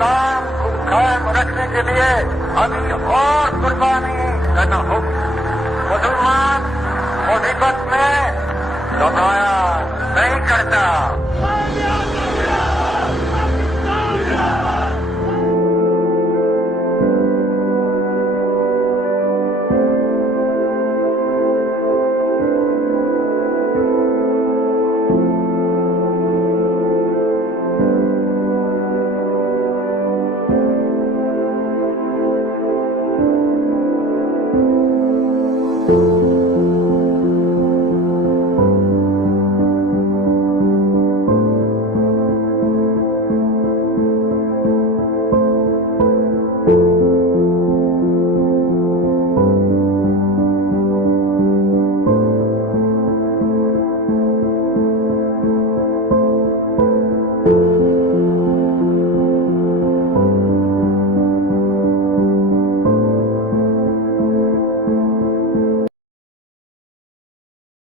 काम को कायम रखने के लिए अभी और कुर्बानी करना होगी। मुसलमान मुसीबत